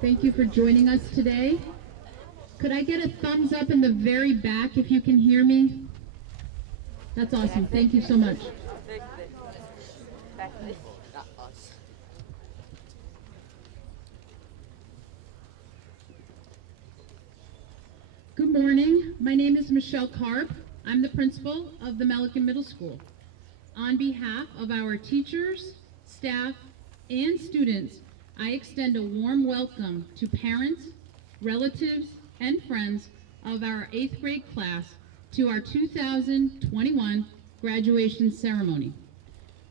Thank you for joining us today. Could I get a thumbs up in the very back if you can hear me? That's awesome. Thank you so much. Good morning. My name is Michelle Karp. I'm the principal of the Melican Middle School. On behalf of our teachers, staff, and students, I extend a warm welcome to parents, relatives, and friends of our 8th grade class to our 2021 graduation ceremony.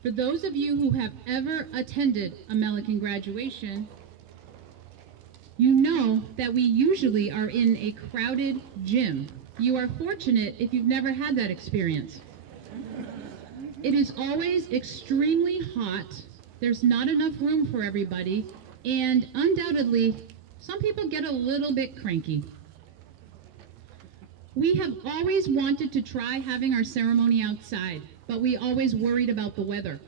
For those of you who have ever attended a Melican graduation, you know that we usually are in a crowded gym. You are fortunate if you've never had that experience. It is always extremely hot, there's not enough room for everybody, and undoubtedly, some people get a little bit cranky. We have always wanted to try having our ceremony outside, but we always worried about the weather.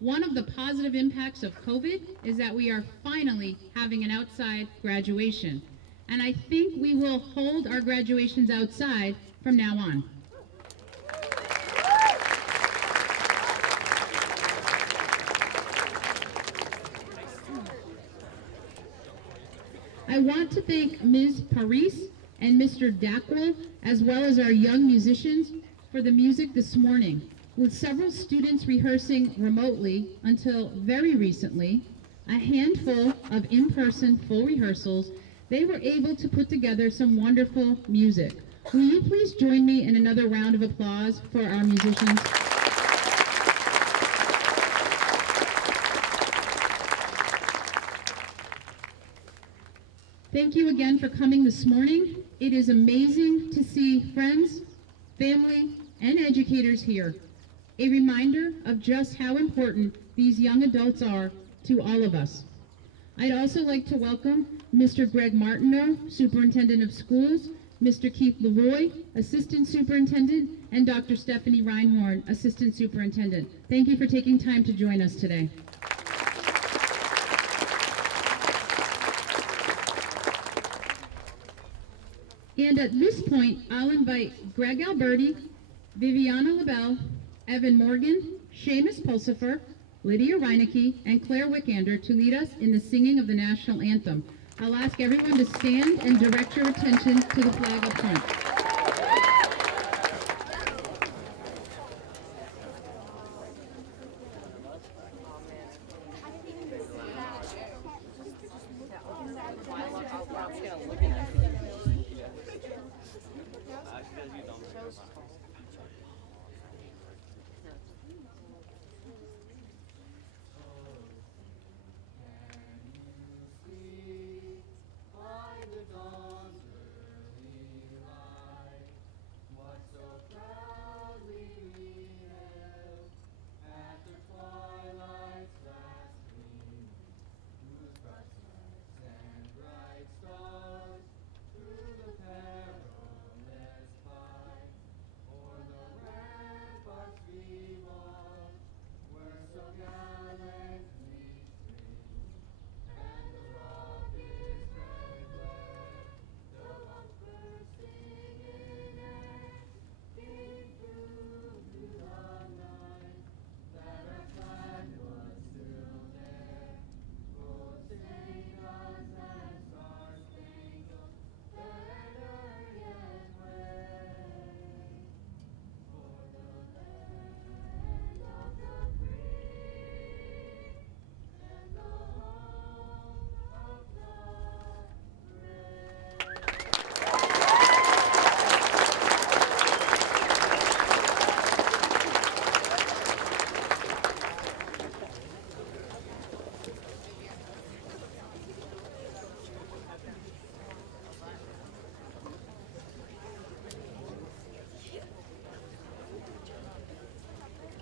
One of the positive impacts of COVID is that we are finally having an outside graduation, and I think we will hold our graduations outside from now on. I want to thank Ms. Paris and Mr. Dackwell, as well as our young musicians, for the music this morning. With several students rehearsing remotely until very recently, a handful of in-person full rehearsals, they were able to put together some wonderful music. Will you please join me in another round of applause for our musicians? Thank you again for coming this morning. It is amazing to see friends, family, and educators here. A reminder of just how important these young adults are to all of us. I'd also like to welcome Mr. Greg Martineau, Superintendent of Schools, Mr. Keith Lavoie, Assistant Superintendent, and Dr. Stephanie Reinhorn, Assistant Superintendent. Thank you for taking time to join us today. And at this point, I'll invite Greg Alberti, Viviana LaBelle, Evan Morgan, Seamus Pulsifer, Lydia Reinecke, and Claire Wickander to lead us in the singing of the national anthem. I'll ask everyone to stand and direct your attention to the flag up front.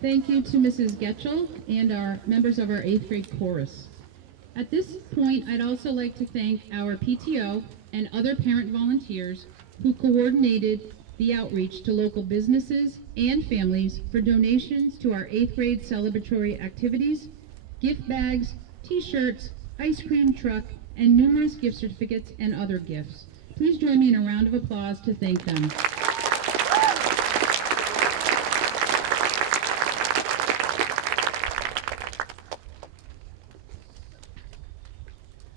Thank you to Mrs. Getchell and our members of our 8th grade chorus. At this point, I'd also like to thank our PTO and other parent volunteers who coordinated the outreach to local businesses and families for donations to our 8th grade celebratory activities, gift bags, t-shirts, ice cream truck, and numerous gift certificates and other gifts. Please join me in a round of applause to thank them.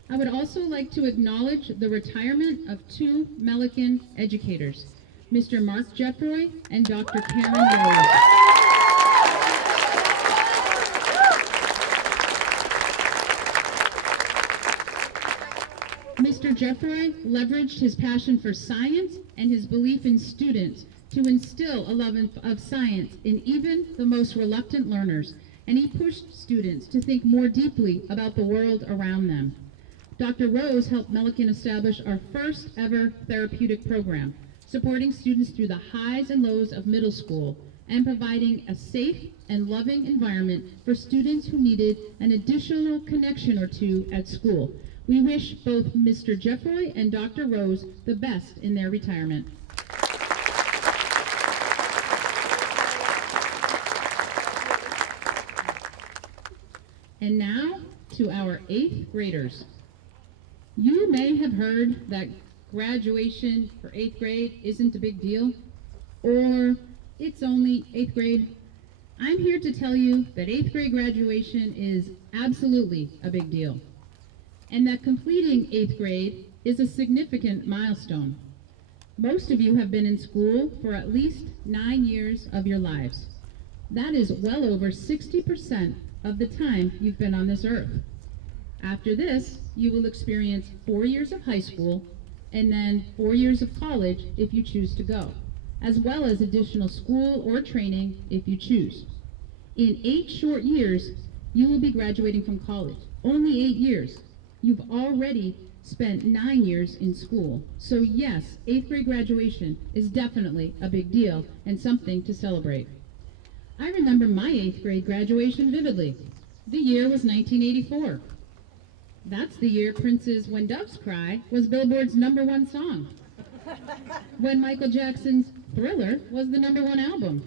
I would also like to acknowledge the retirement of 2 Melican educators, Mr. Mark Jeffroy and Dr. Karen Rose. Mr. Jeffroy leveraged his passion for science and his belief in students to instill a love of science in even the most reluctant learners, and he pushed students to think more deeply about the world around them. Dr. Rose helped Melican establish our first ever therapeutic program, supporting students through the highs and lows of middle school and providing a safe and loving environment for students who needed an additional connection or two at school. We wish both Mr. Jeffroy and Dr. Rose the best in their retirement. And now to our 8th graders. You may have heard that graduation for 8th grade isn't a big deal, or it's only 8th grade. I'm here to tell you that 8th grade graduation is absolutely a big deal, and that completing 8th grade is a significant milestone. Most of you have been in school for at least 9 years of your lives. That is well over 60% of the time you've been on this earth. After this, you will experience 4 years of high school and then 4 years of college if you choose to go, as well as additional school or training if you choose. In 8 short years, you will be graduating from college. Only 8 years. You've already spent 9 years in school. So yes, 8th grade graduation is definitely a big deal and something to celebrate. I remember my 8th grade graduation vividly. The year was 1984. That's the year Prince's When Doves Cry was Billboard's #1 song. When Michael Jackson's Thriller was the #1 album.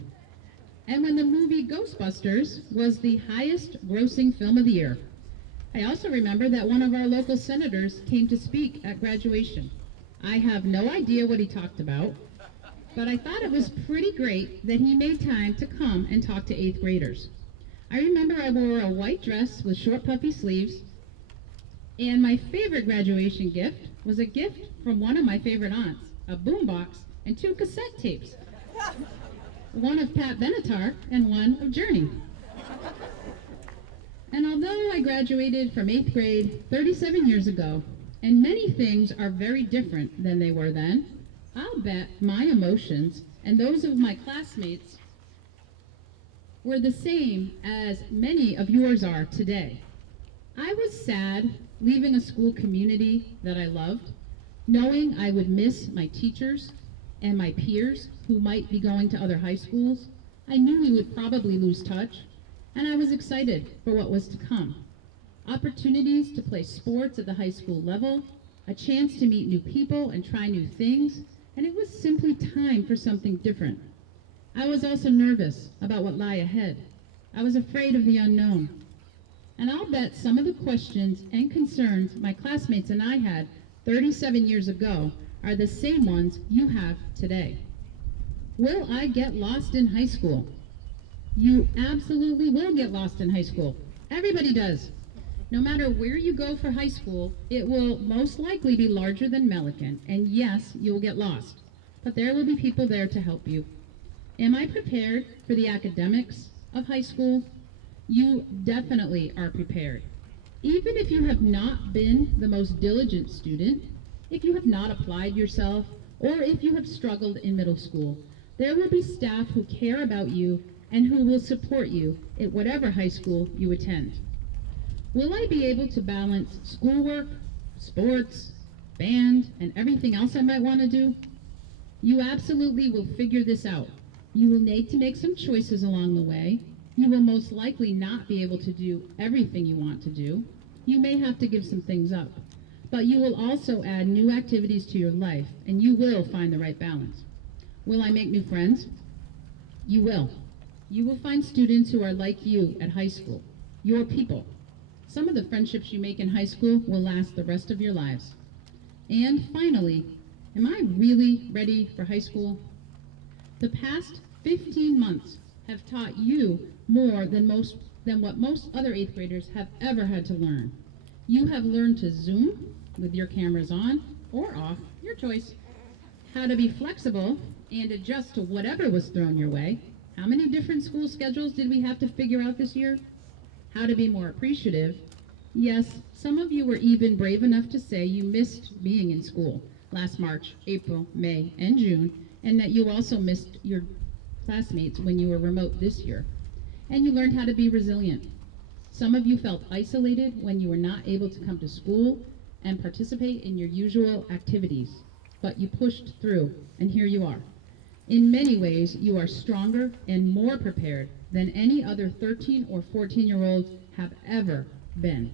And when the movie Ghostbusters was the highest grossing film of the year. I also remember that one of our local senators came to speak at graduation. I have no idea what he talked about, but I thought it was pretty great that he made time to come and talk to 8th graders. I remember I wore a white dress with short puffy sleeves, and my favorite graduation gift was a gift from one of my favorite aunts, a boombox and 2 cassette tapes. One of Pat Benatar and one of Journey. And although I graduated from 8th grade 37 years ago, and many things are very different than they were then, I'll bet my emotions and those of my classmates were the same as many of yours are today. I was sad leaving a school community that I loved, knowing I would miss my teachers and my peers who might be going to other high schools. I knew we would probably lose touch, and I was excited for what was to come. Opportunities to play sports at the high school level, a chance to meet new people and try new things, and it was simply time for something different. I was also nervous about what lay ahead. I was afraid of the unknown. And I'll bet some of the questions and concerns my classmates and I had 37 years ago are the same ones you have today. Will I get lost in high school? You absolutely will get lost in high school. Everybody does. No matter where you go for high school, it will most likely be larger than Melican, and yes, you will get lost. But there will be people there to help you. Am I prepared for the academics of high school? You definitely are prepared. Even if you have not been the most diligent student, if you have not applied yourself, or if you have struggled in middle school, there will be staff who care about you and who will support you at whatever high school you attend. Will I be able to balance schoolwork, sports, band, and everything else I might want to do? You absolutely will figure this out. You will need to make some choices along the way, You will most likely not be able to do everything you want to do. You may have to give some things up, but you will also add new activities to your life, and you will find the right balance. Will I make new friends? You will. You will find students who are like you at high school, your people. Some of the friendships you make in high school will last the rest of your lives. And finally, am I really ready for high school? The past 15 months have taught you more than what most other 8th graders have ever had to learn. You have learned to Zoom with your cameras on or off, your choice. How to be flexible and adjust to whatever was thrown your way. How many different school schedules did we have to figure out this year? How to be more appreciative. Yes, some of you were even brave enough to say you missed being in school last March, April, May, and June, and that you also missed your classmates when you were remote this year. And you learned how to be resilient. Some of you felt isolated when you were not able to come to school and participate in your usual activities, but you pushed through, and here you are. In many ways, you are stronger and more prepared than any other 13 or 14-year-olds have ever been.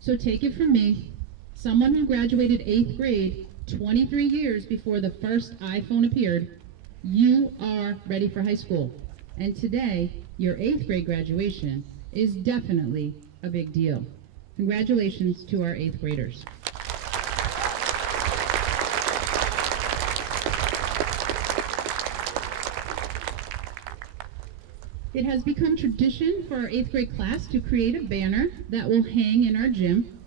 So take it from me, someone who graduated 8th grade 23 years before the first iPhone appeared, you are ready for high school. And today, your 8th grade graduation is definitely a big deal. Congratulations to our 8th graders. It has become tradition for our 8th grade class to create a banner that will hang in our gym.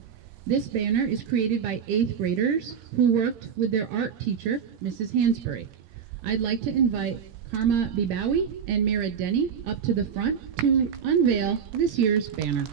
This banner is created by 8th graders who worked with their art teacher, Mrs. Hansbury. I'd like to invite Karma Bibawi and Mira Denny up to the front to unveil this year's banner.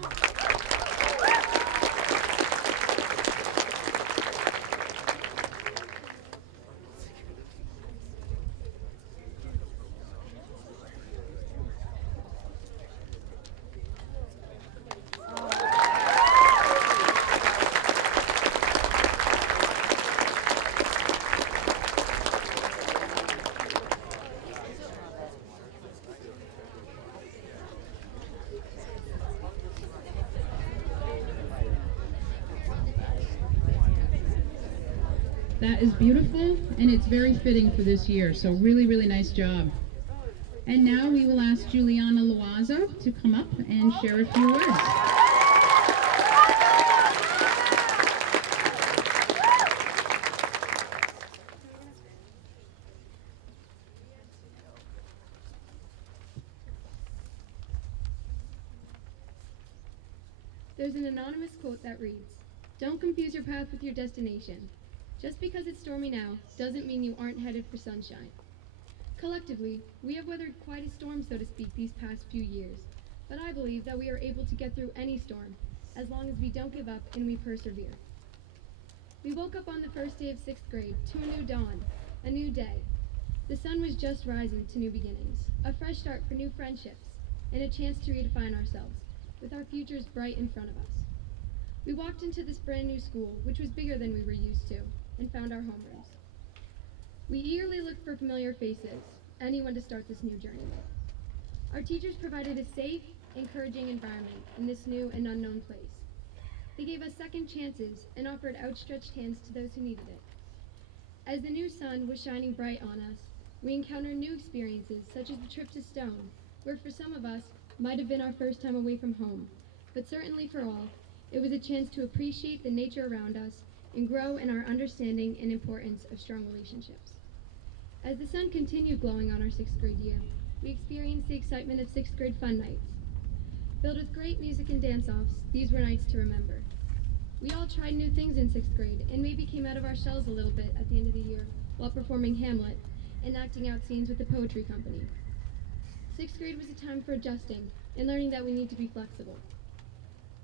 That is beautiful, and it's very fitting for this year, so really, really nice job. And now we will ask Juliana Loazo to come up and share a few words. There's an anonymous quote that reads, "Don't confuse your path with your destination. Just because it's stormy now doesn't mean you aren't headed for sunshine." Collectively, we have weathered quite a storm, so to speak, these past few years, but I believe that we are able to get through any storm as long as we don't give up and we persevere. We woke up on the first day of 6th grade to a new dawn, a new day. The sun was just rising to new beginnings, a fresh start for new friendships, and a chance to redefine ourselves, with our futures bright in front of us. We walked into this brand new school, which was bigger than we were used to, and found our homerooms. We eagerly looked for familiar faces, anyone to start this new journey with. Our teachers provided a safe, encouraging environment in this new and unknown place. They gave us second chances and offered outstretched hands to those who needed it. As the new sun was shining bright on us, we encountered new experiences such as the trip to Stone, where for some of us might have been our first time away from home, but certainly for all, it was a chance to appreciate the nature around us and grow in our understanding and importance of strong relationships. As the sun continued glowing on our 6th grade year, we experienced the excitement of 6th grade fun nights. Filled with great music and dance-offs, these were nights to remember. We all tried new things in 6th grade and maybe came out of our shells a little bit at the end of the year while performing Hamlet and acting out scenes with the poetry company. 6th grade was a time for adjusting and learning that we need to be flexible.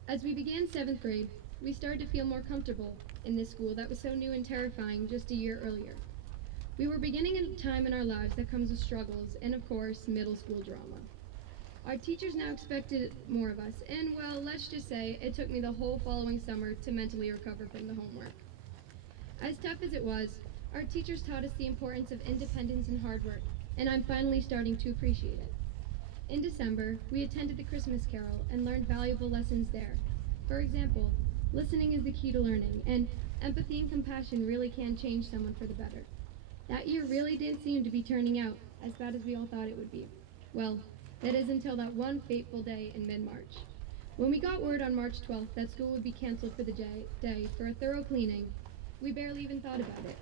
As we began 7th grade, we started to feel more comfortable in this school that was so new and terrifying just a year earlier. We were beginning a time in our lives that comes with struggles and, of course, middle school drama. Our teachers now expected more of us, and, well, let's just say it took me the whole following summer to mentally recover from the homework. As tough as it was, our teachers taught us the importance of independence and hard work, and I'm finally starting to appreciate it. In December, we attended the Christmas Carol and learned valuable lessons there. For example, listening is the key to learning, and empathy and compassion really can change someone for the better. That year really didn't seem to be turning out as bad as we all thought it would be. Well, that is until that one fateful day in mid-March. When we got word on March 12th that school would be canceled for the day for a thorough cleaning, we barely even thought about it.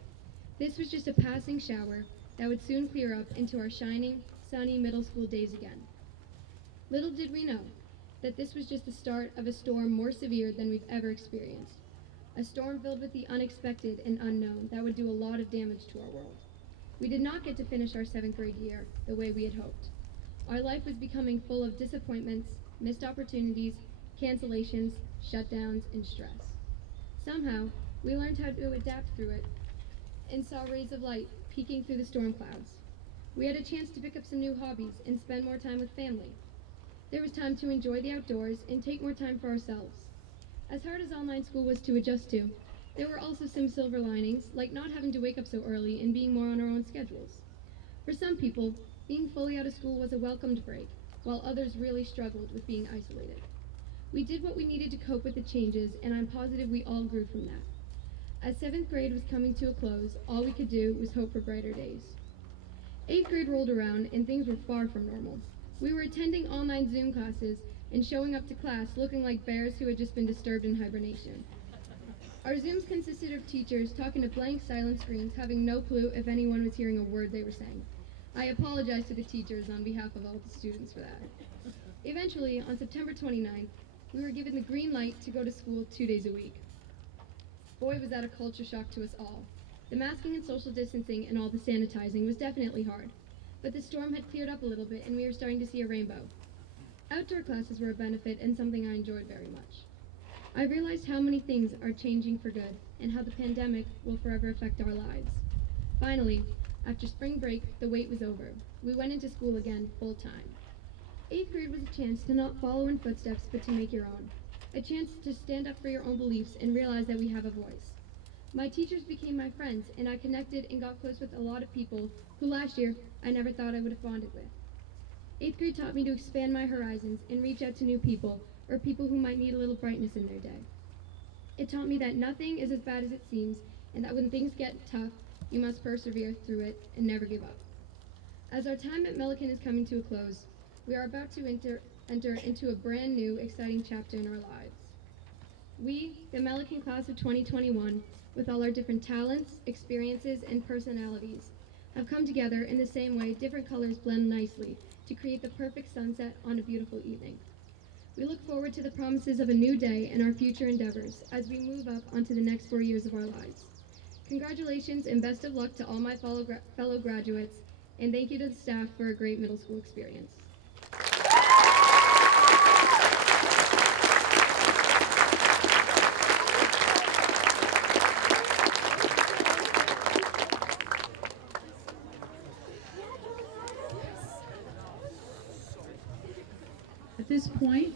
This was just a passing shower that would soon clear up into our shining, sunny middle school days again. Little did we know that this was just the start of a storm more severe than we've ever experienced. A storm filled with the unexpected and unknown that would do a lot of damage to our world. We did not get to finish our 7th grade year the way we had hoped. Our life was becoming full of disappointments, missed opportunities, cancellations, shutdowns, and stress. Somehow, we learned how to adapt through it and saw rays of light peeking through the storm clouds. We had a chance to pick up some new hobbies and spend more time with family. There was time to enjoy the outdoors and take more time for ourselves. As hard as online school was to adjust to, there were also some silver linings, like not having to wake up so early and being more on our own schedules. For some people, being fully out of school was a welcomed break, while others really struggled with being isolated. We did what we needed to cope with the changes, and I'm positive we all grew from that. As 7th grade was coming to a close, all we could do was hope for brighter days. 8th grade rolled around, and things were far from normal. We were attending online Zoom classes and showing up to class looking like bears who had just been disturbed in hibernation. Our Zooms consisted of teachers talking to blank silent screens, having no clue if anyone was hearing a word they were saying. I apologize to the teachers on behalf of all the students for that. Eventually, on September 29th, we were given the green light to go to school 2 days a week. Boy, was that a culture shock to us all. The masking and social distancing and all the sanitizing was definitely hard, but the storm had cleared up a little bit and we were starting to see a rainbow. Outdoor classes were a benefit and something I enjoyed very much. I realized how many things are changing for good and how the pandemic will forever affect our lives. Finally, after spring break, the wait was over. We went into school again full time. 8th grade was a chance to not follow in footsteps but to make your own. A chance to stand up for your own beliefs and realize that we have a voice. My teachers became my friends, and I connected and got close with a lot of people who last year I never thought I would have bonded with. 8th grade taught me to expand my horizons and reach out to new people, or people who might need a little brightness in their day. It taught me that nothing is as bad as it seems, and that when things get tough, you must persevere through it and never give up. As our time at Melican is coming to a close, we are about to enter into a brand new, exciting chapter in our lives. We, the Melican class of 2021, with all our different talents, experiences, and personalities, have come together in the same way different colors blend nicely to create the perfect sunset on a beautiful evening. We look forward to the promises of a new day and our future endeavors as we move up onto the next 4 years of our lives. Congratulations and best of luck to all my fellow graduates, and thank you to the staff for a great middle school experience. At this point,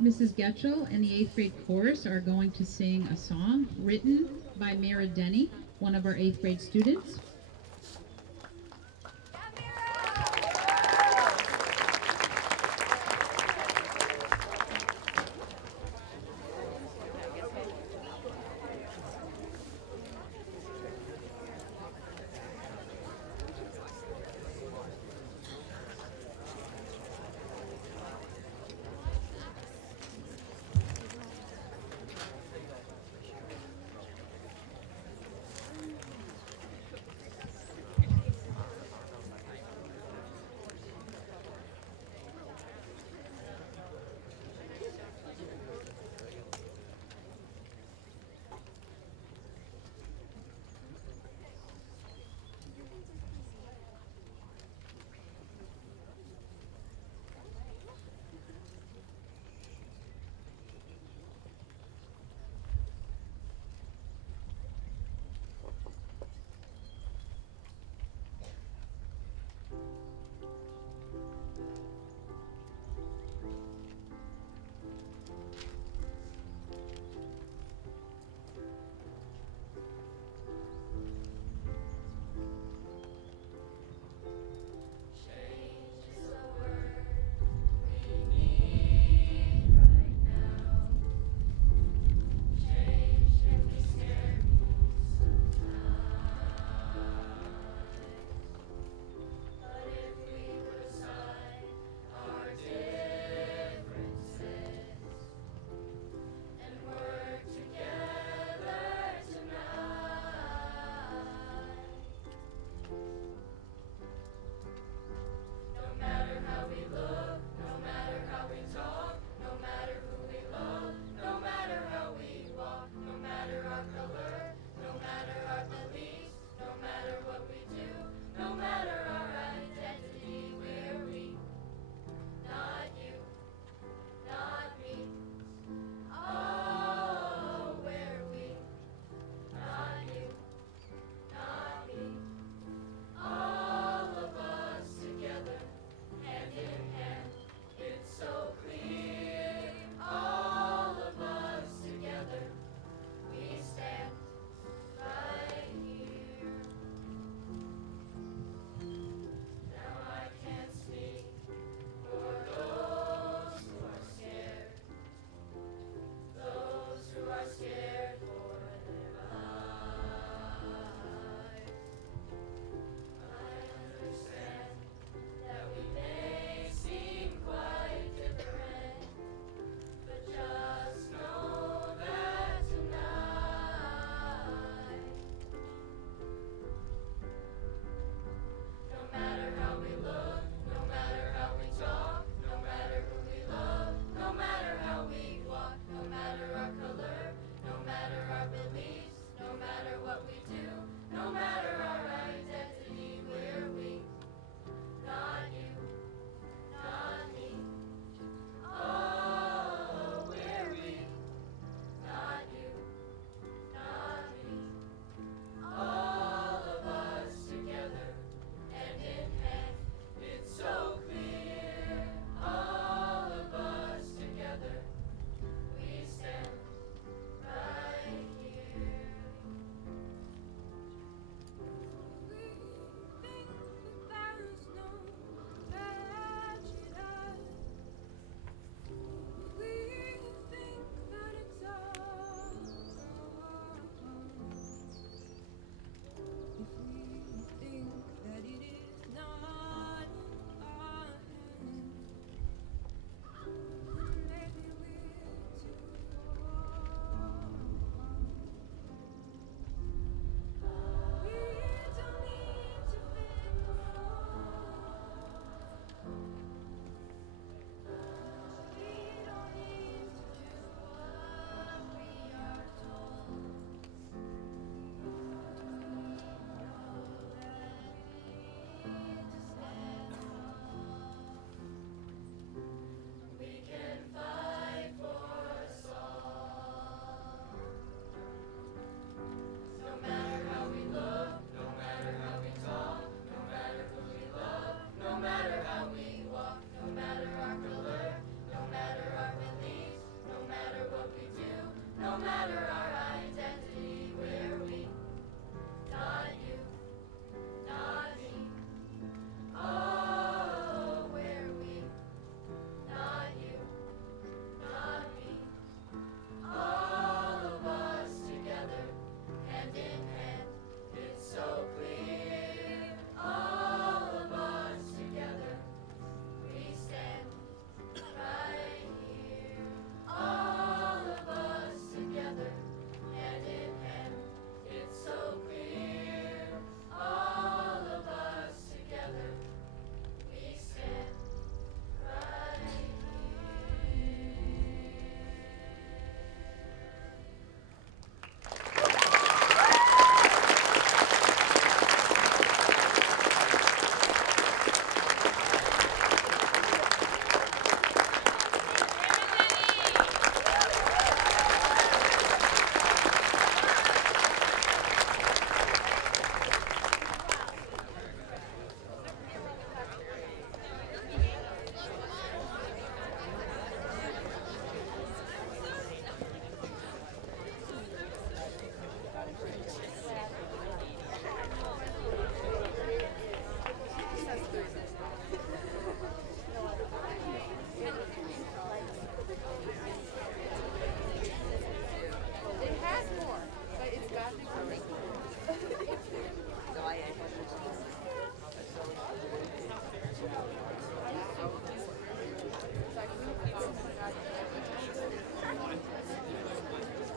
Mrs. Getchell and the 8th grade chorus are going to sing a song written by Mara Denny, one of our 8th grade students.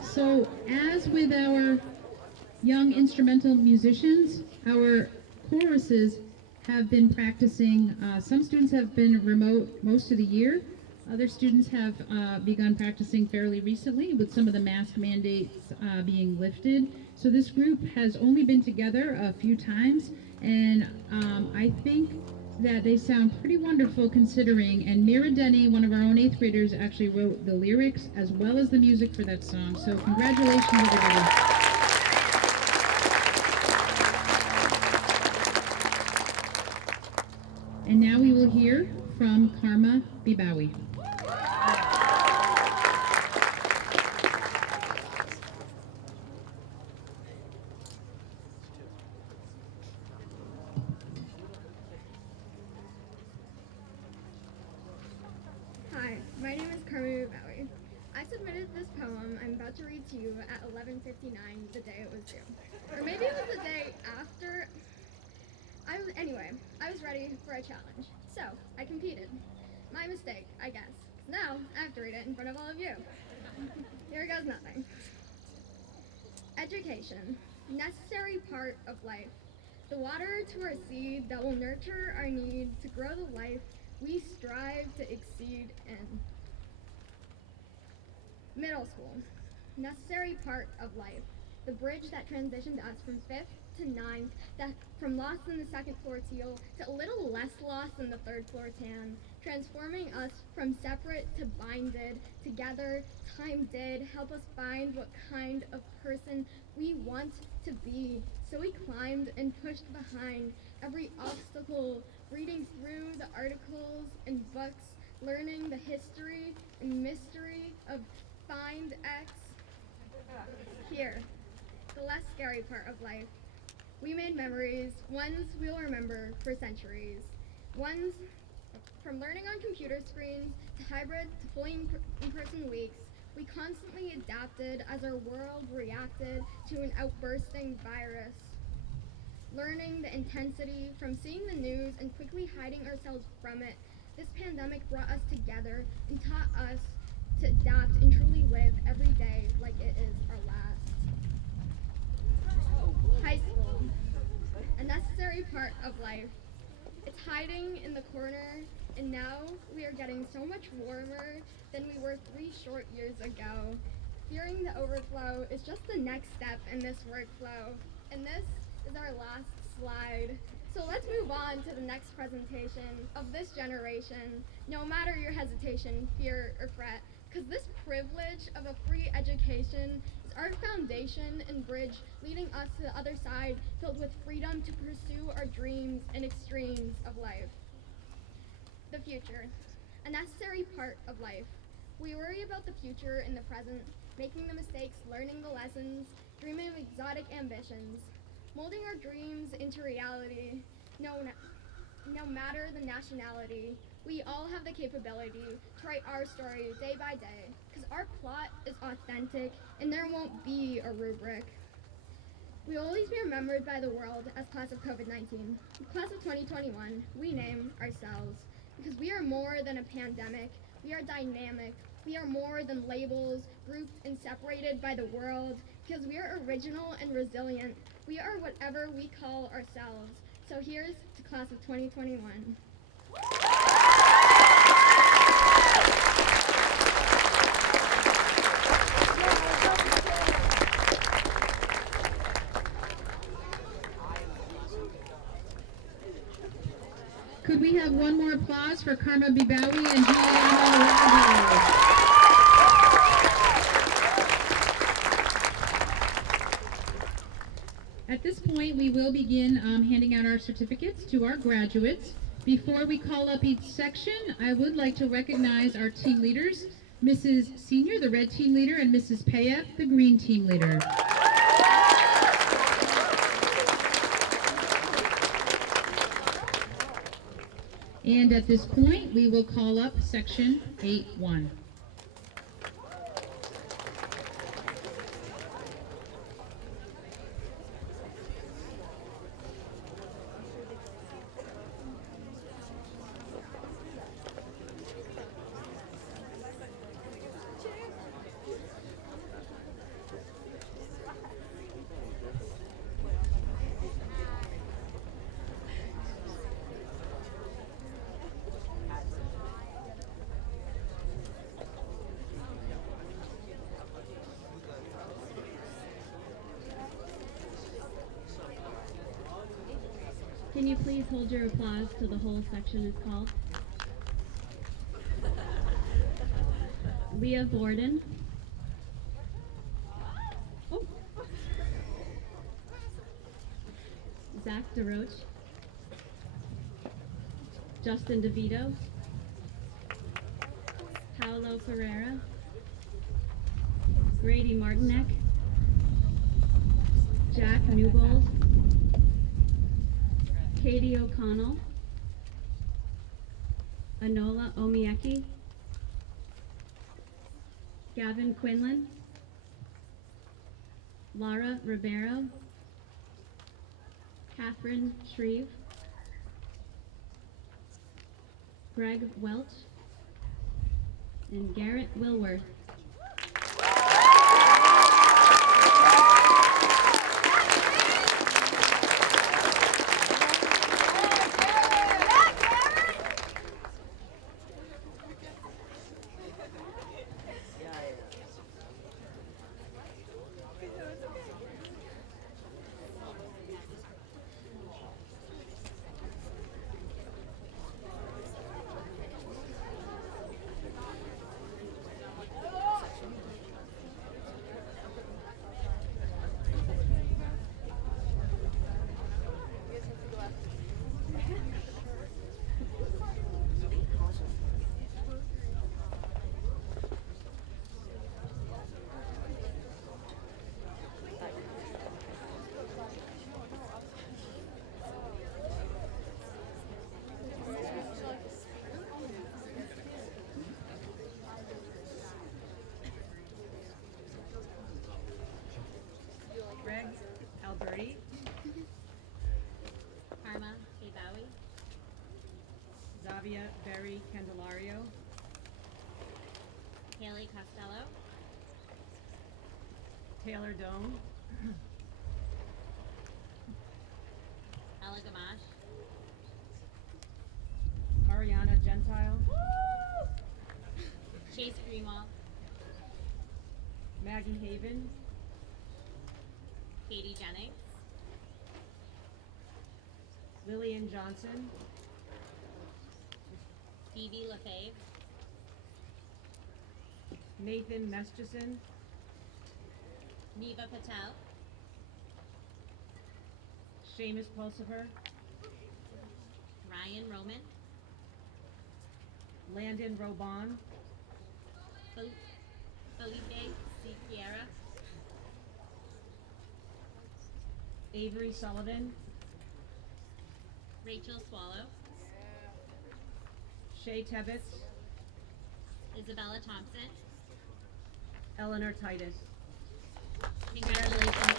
So, as with our young instrumental musicians, our choruses have been practicing. Some students have been remote most of the year. Other students have begun practicing fairly recently with some of the mask mandates being lifted. So this group has only been together a few times, and I think that they sound pretty wonderful considering. And Mira Denny, one of our own 8th graders, actually wrote the lyrics as well as the music for that song. So congratulations, everybody. And now we will hear from Karma Bibawi. Hi, my name is Karma Bibawi. I submitted this poem I'm about to read to you at 11:59, the day it was due. Or maybe it was the day after. Anyway, I was ready for a challenge, so I competed. My mistake, I guess. Now, I have to read it in front of all of you. Here goes nothing. Education, necessary part of life. The water to our seed that will nurture our need to grow the life we strive to exceed in. Middle school, necessary part of life. The bridge that transitioned us from 5th to 9th, that from lost in the 2nd floor teal to a little less lost in the 3rd floor tan, transforming us from separate to binded. Together, time did help us find what kind of person we want to be. So we climbed and pushed behind every obstacle, reading through the articles and books, learning the history and mystery of Find X. Here, the less scary part of life. We made memories, ones we'll remember for centuries. Ones from learning on computer screens to hybrid to fully in-person weeks, we constantly adapted as our world reacted to an outbursting virus. Learning the intensity from seeing the news and quickly hiding ourselves from it, this pandemic brought us together and taught us to adapt and truly live every day like it is our last. High school, a necessary part of life. It's hiding in the corner, and now we are getting so much warmer than we were 3 short years ago. Fearing the overflow is just the next step in this workflow, and this is our last slide. So let's move on to the next presentation of this generation, no matter your hesitation, fear, or fret, because this privilege of a free education is our foundation and bridge leading us to the other side, filled with freedom to pursue our dreams and extremes of life. The future, a necessary part of life. We worry about the future in the present, making the mistakes, learning the lessons, dreaming of exotic ambitions, molding our dreams into reality. No matter the nationality, we all have the capability to write our story day by day, because our plot is authentic and there won't be a rubric. We will always be remembered by the world as class of COVID-19. The class of 2021, we name ourselves, because we are more than a pandemic. We are dynamic. We are more than labels, grouped and separated by the world, because we are original and resilient. We are whatever we call ourselves. So here's to class of 2021. Could we have one more applause for Karma Bibawi and Juliana Raghu? At this point, we will begin handing out our certificates to our graduates. Before we call up each section, I would like to recognize our team leaders, Mrs. Senior, the red team leader, and Mrs. Payef, the green team leader. And at this point, we will call up section 8-1. Can you please hold your applause till the whole section is called? Leah Borden. Oh. Zach DeRoche. Justin DeVito. Paolo Ferreira. Grady Martinek. Jack Newbold. Katie O'Connell, Anola Omieki, Gavin Quinlan, Lara Ribeiro, Catherine Shreve, Greg Welch, and Garrett Wilworth. Greg Alberti, Karma Bibawi, Zavia Berry Candelario, Haley Costello, Taylor Doan, Ella Gamache, Ariana Gentile, Chase Greenwald, Maggie Haven, Katie Jennings, Lillian Johnson, Phoebe LaFave, Nathan Mesterson, Neva Patel, Seamus Pulsifer, Ryan Roman, Landon Robon, Avery Sullivan, Rachel Swallow, Shay Tebbets, Isabella Thompson. Eleanor Titus. Congratulations.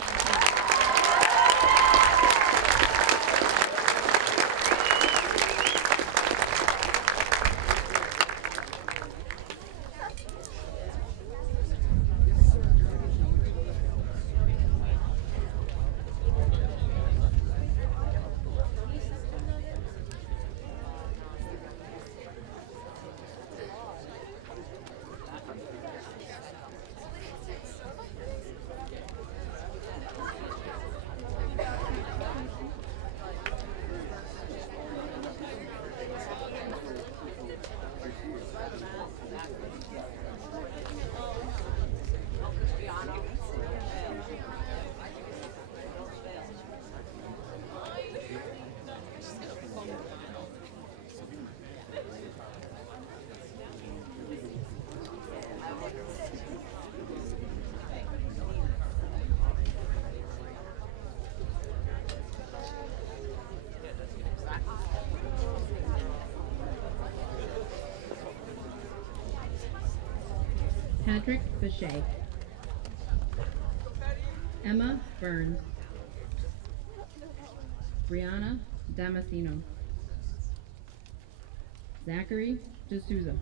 Patrick Bechet, Emma Burns, Brianna Damasino, Zachary D'Souza,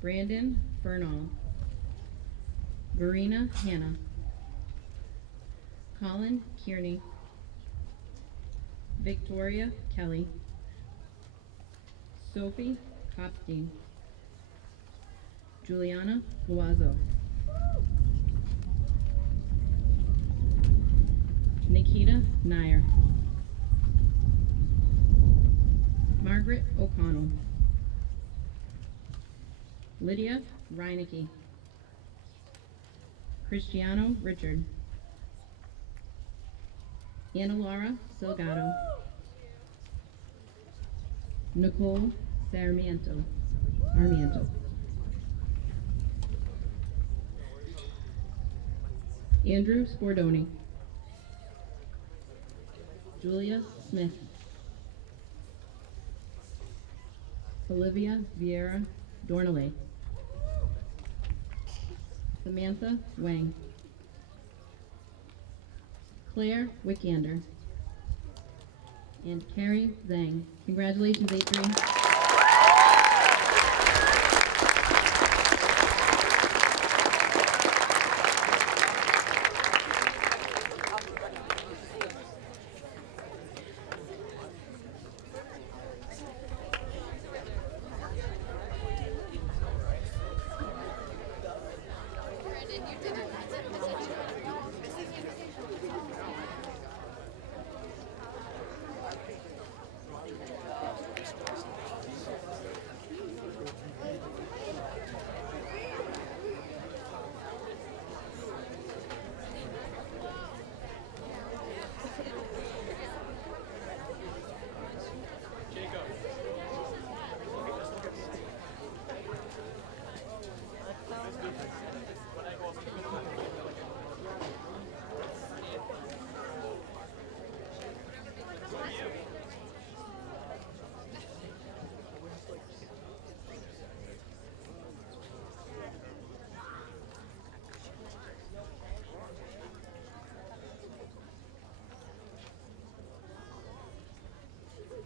Brandon Fernall, Verena Hanna, Colin Kearney, Victoria Kelly, Sophie Kopstein, Juliana Guazo, Nikita Nair, Margaret O'Connell, Lydia Reinecke, Cristiano Richard, Anna Laura Salgado, Nicole Sarmiento, Armiento, Andrew Spordoni, Julia Smith, Olivia Vieira Dornelay, Samantha Wang, Claire Wickander, and Carrie Zhang. Congratulations, A3.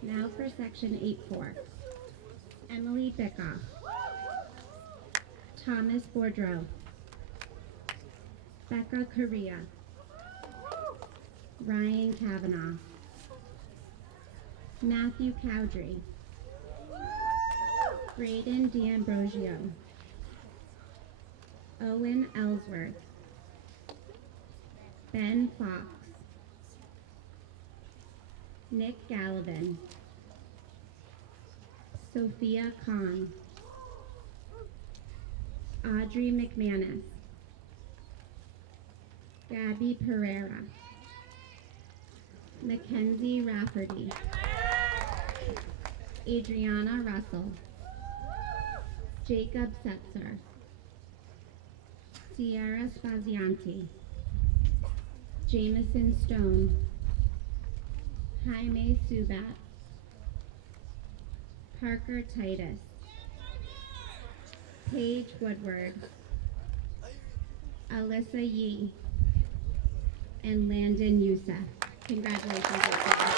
Now for section 8-4. Emily Bickoff, Thomas Bourdreau, Becca Correa, Ryan Kavanaugh, Matthew Cowdrey, Braden D'Ambrosio, Owen Ellsworth, Ben Fox, Nick Gallivan, Sophia Kahn, Audrey McManus, Gabby Pereira, Mackenzie Rafferty, Adriana Russell, Jacob Setzer, Sierra Spazianti, Jameson Stone, Jaime Subat, Parker Titus, Paige Woodward, Alyssa Yee, and Landon Youssef. Congratulations, everyone.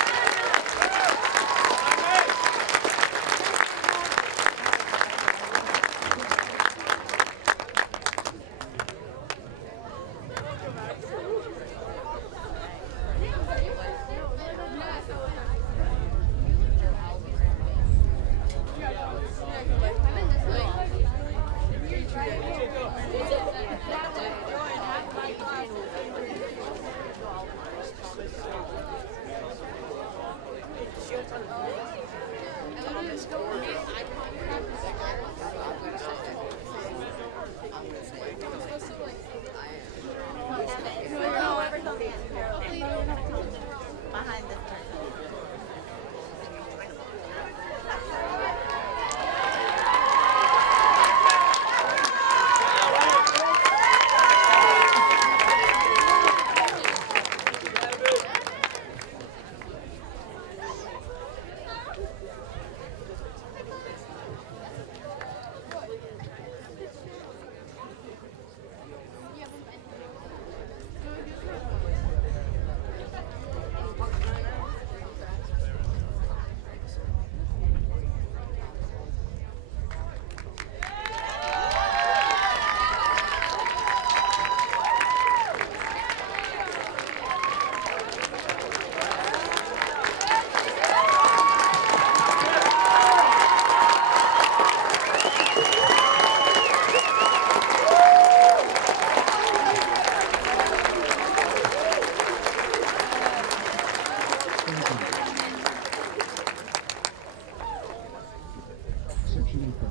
Section 5.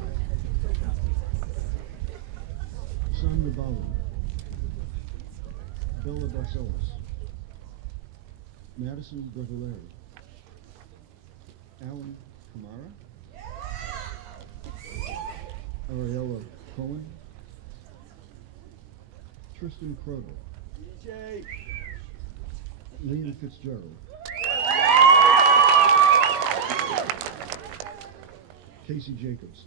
Sandra Ballin, Bella Barcelos, Madison Brevileri, Alan Kamara, Ariella Cohen, Tristan Croder, Liam Fitzgerald, Casey Jacobs,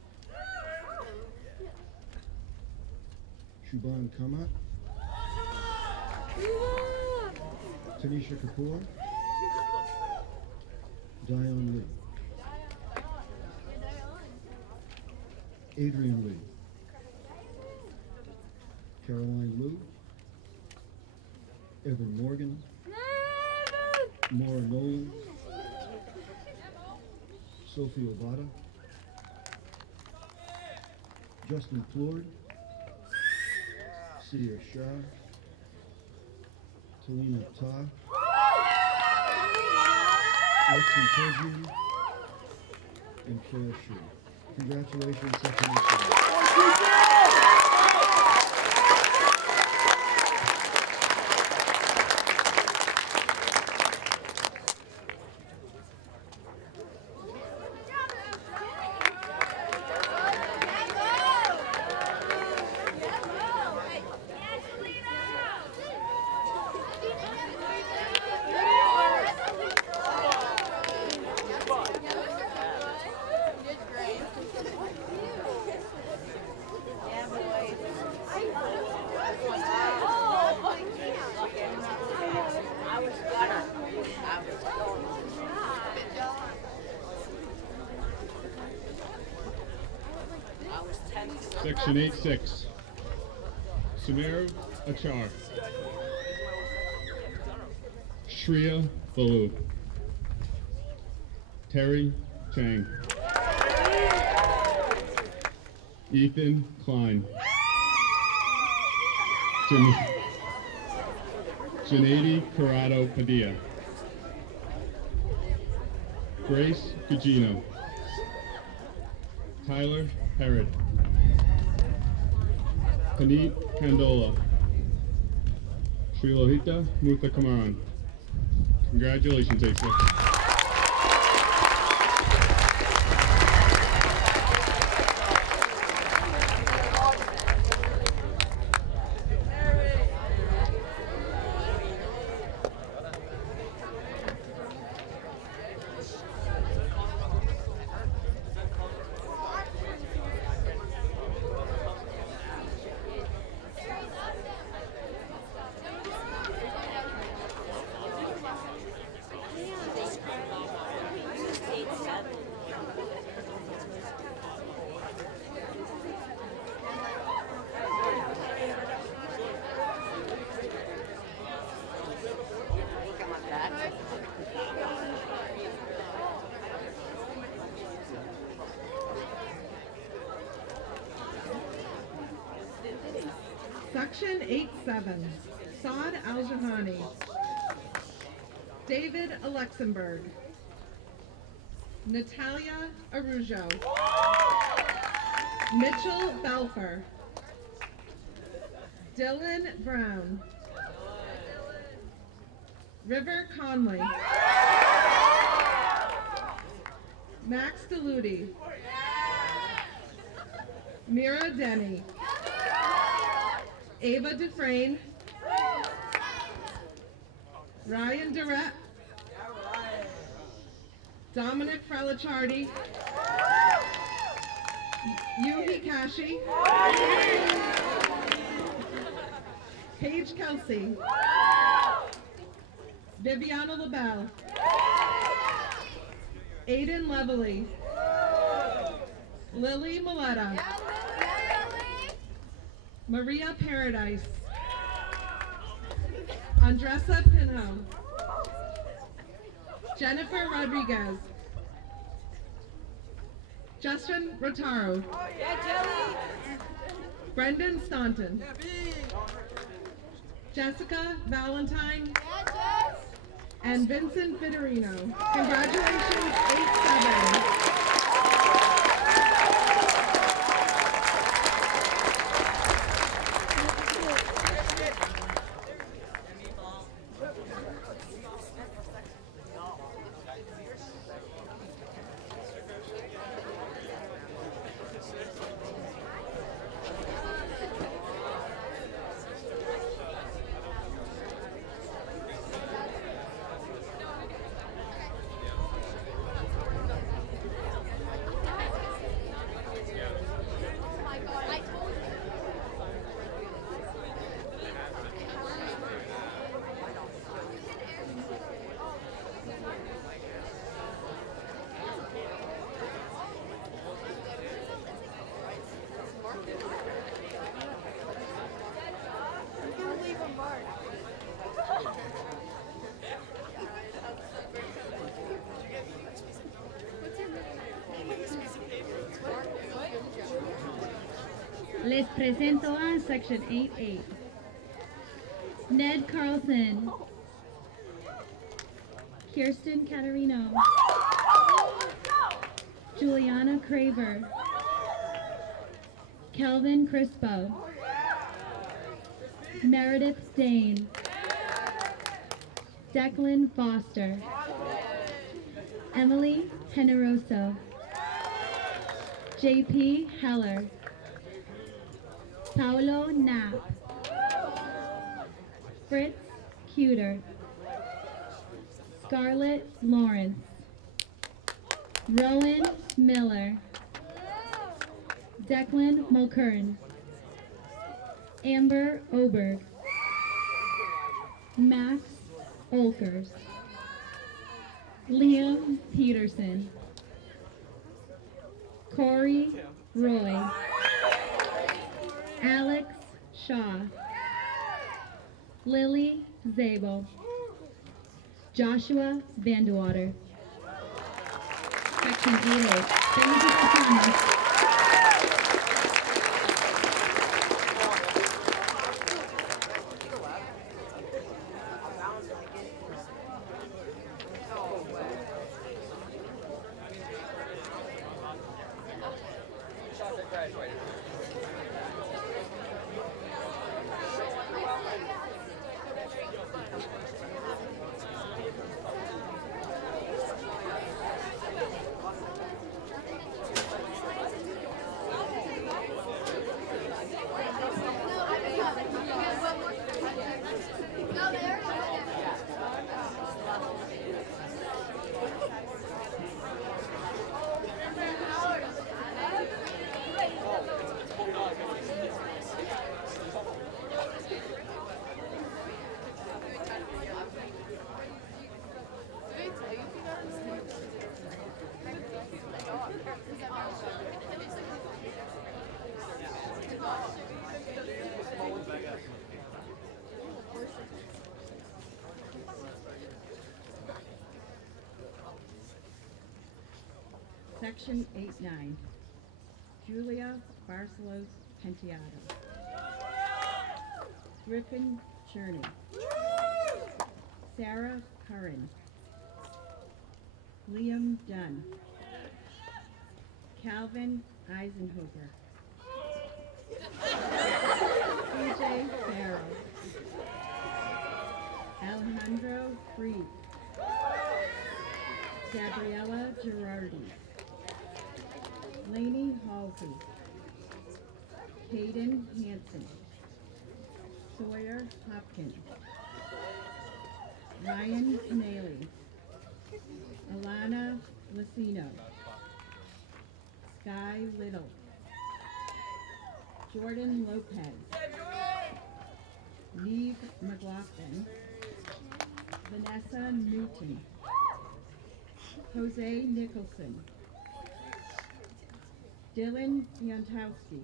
Shuban Kamat, Tanisha Kapoor, Dion Lee, Adrian Lee, Caroline Liu, Evan Morgan, Maura Nolan, Sophie Obata, Justin Floyd, Sia Shah, Talina Ta, Lexi Toji, and Claire Shu. Congratulations, Section 8. Section 8-6, Sumer Achar, Shreya Balu, Terry Chang, Ethan Klein, Janady Corrado Padilla, Grace Gugino, Tyler Herod, Paneet Kandola, Shrilohita Muthakamaran. Congratulations, A6. Section 8-7, Saad Al-Jahani, David Alexenberg, Natalia Arujo, Mitchell Balfour, Dylan Brown, River Conley, Max DeLudy, Mira Denny, Ava Dufresne, Ryan Durrett, Dominic Frelichardi, Yuhi Kashi, Paige Kelsey, Viviana LaBelle, Aiden Levely, Lily Maletta, Maria Paradise, Andressa Pinho, Jennifer Rodriguez, Justin Rotaro, Brendan Staunton, Jessica Valentine, and Vincent Vitorino. Congratulations, 8-7. Les presento a Section 8-8. Ned Carlson, Kirsten Catarino, Juliana Craver, Kelvin Crispo, Meredith Dane, Declan Foster, Emily Generoso, JP Heller, Paulo Knapp, Fritz Cuter, Scarlett Lawrence, Rowan Miller, Declan Mulkern, Amber Oberg, Max Olkers, Liam Peterson, Corey Roy, Alex Shaw, Lily Zabel, Joshua Vandewater. Section 8-8. Thank you for coming. Section 8-9, Julia Barcelos Penteado, Griffin Cherney. Sarah Curran. Liam Dunn. Calvin Eisenhower. CJ Farrell. Alejandro Freed. Gabriella Girardi. Lainey Halsey. Caden Hanson. Sawyer Hopkins. Ryan Canale. Alana Lucino. Sky Little. Jordan Lopez. Neve McLaughlin. Vanessa Newton. Jose Nicholson. Dylan Yantowski.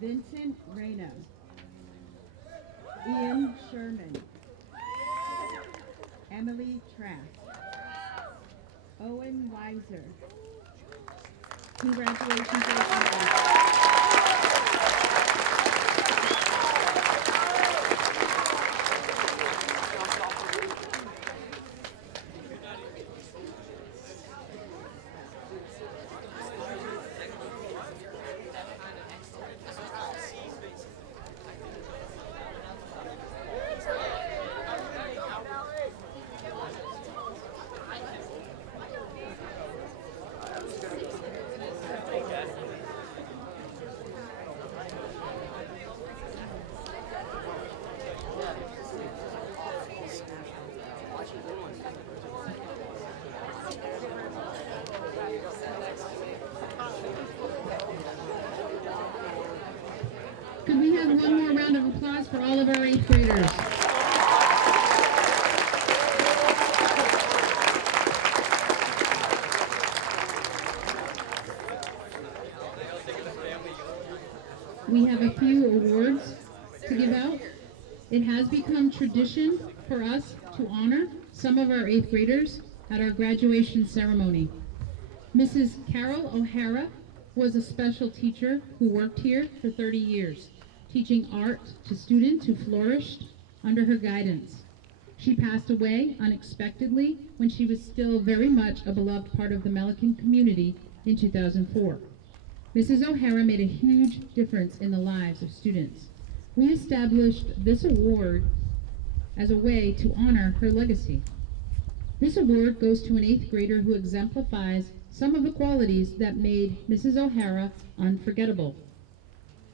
Vincent Reno. Ian Sherman. Emily Trask. Owen Weiser. Congratulations, everyone. Could we have one more round of applause for all of our 8th graders? We have a few awards to give out. It has become tradition for us to honor some of our 8th graders at our graduation ceremony. Mrs. Carol O'Hara was a special teacher who worked here for 30 years, teaching art to students who flourished under her guidance. She passed away unexpectedly when she was still very much a beloved part of the Melican community in 2004. Mrs. O'Hara made a huge difference in the lives of students. We established this award as a way to honor her legacy. This award goes to an 8th grader who exemplifies some of the qualities that made Mrs. O'Hara unforgettable.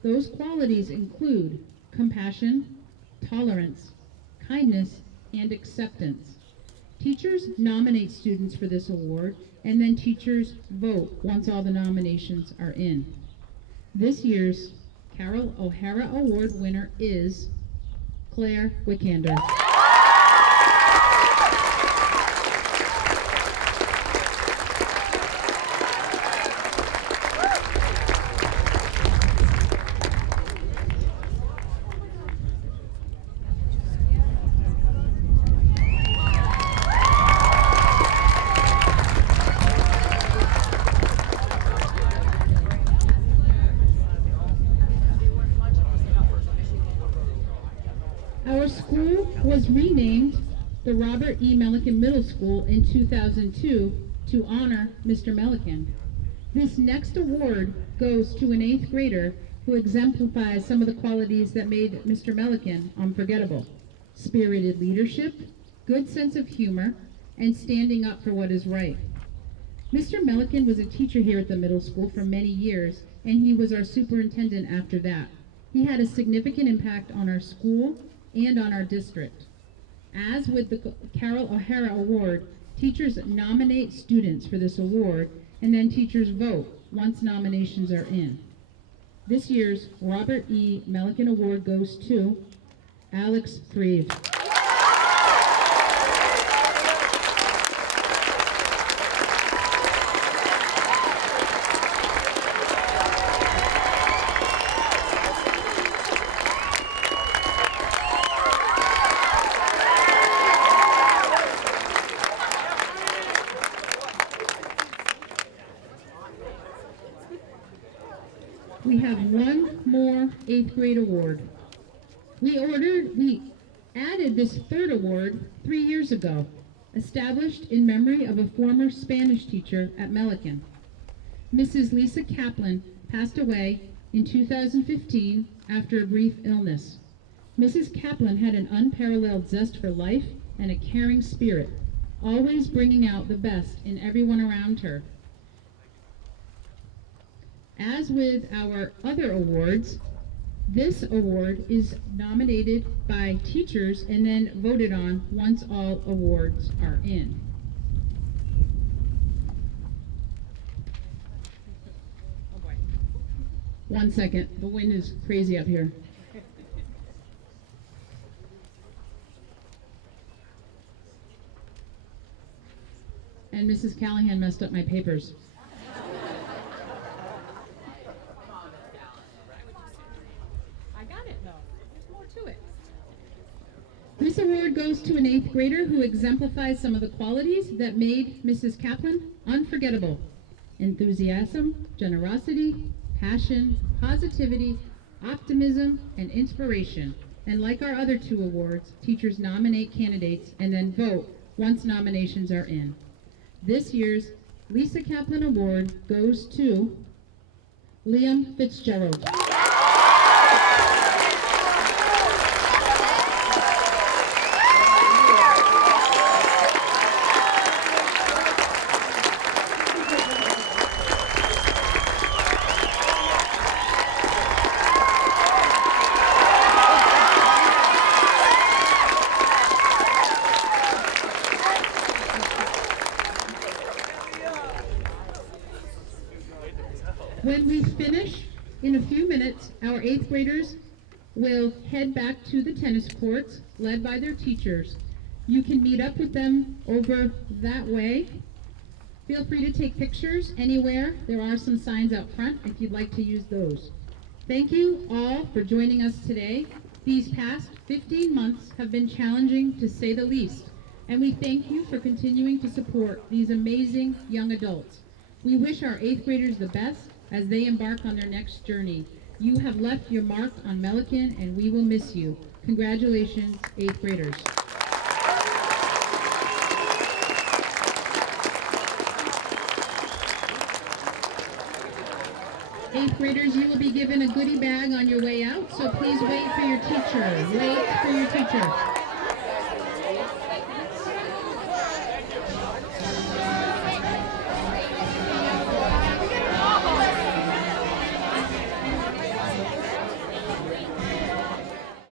Those qualities include compassion, tolerance, kindness, and acceptance. Teachers nominate students for this award, and then teachers vote once all the nominations are in. This year's Carol O'Hara Award winner is Claire Wickander. Our school was renamed the Robert E. Melican Middle School in 2002 to honor Mr. Melican. This next award goes to an 8th grader who exemplifies some of the qualities that made Mr. Melican unforgettable: spirited leadership, good sense of humor, and standing up for what is right. Mr. Melican was a teacher here at the middle school for many years, and he was our superintendent after that. He had a significant impact on our school and on our district. As with the Carol O'Hara Award, teachers nominate students for this award, and then teachers vote once nominations are in. This year's Robert E. Melican Award goes to Alex Freed. We have one more 8th grade award. We added this third award 3 years ago, established in memory of a former Spanish teacher at Melican. Mrs. Lisa Kaplan passed away in 2015 after a brief illness. Mrs. Kaplan had an unparalleled zest for life and a caring spirit, always bringing out the best in everyone around her. As with our other awards, this award is nominated by teachers and then voted on once all awards are in. One second, the wind is crazy up here. And Mrs. Callahan messed up my papers. I got it though. There's more to it. This award goes to an 8th grader who exemplifies some of the qualities that made Mrs. Kaplan unforgettable: enthusiasm, generosity, passion, positivity, optimism, and inspiration. And like our other 2 awards, teachers nominate candidates and then vote once nominations are in. This year's Lisa Kaplan Award goes to Liam Fitzgerald. When we finish in a few minutes, our 8th graders will head back to the tennis courts, led by their teachers. You can meet up with them over that way. Feel free to take pictures anywhere. There are some signs out front if you'd like to use those. Thank you all for joining us today. These past 15 months have been challenging, to say the least, and we thank you for continuing to support these amazing young adults. We wish our 8th graders the best as they embark on their next journey. You have left your mark on Melican, and we will miss you. Congratulations, 8th graders. Eighth graders, you will be given a goodie bag on your way out, so please wait for your teacher. Wait for your teacher.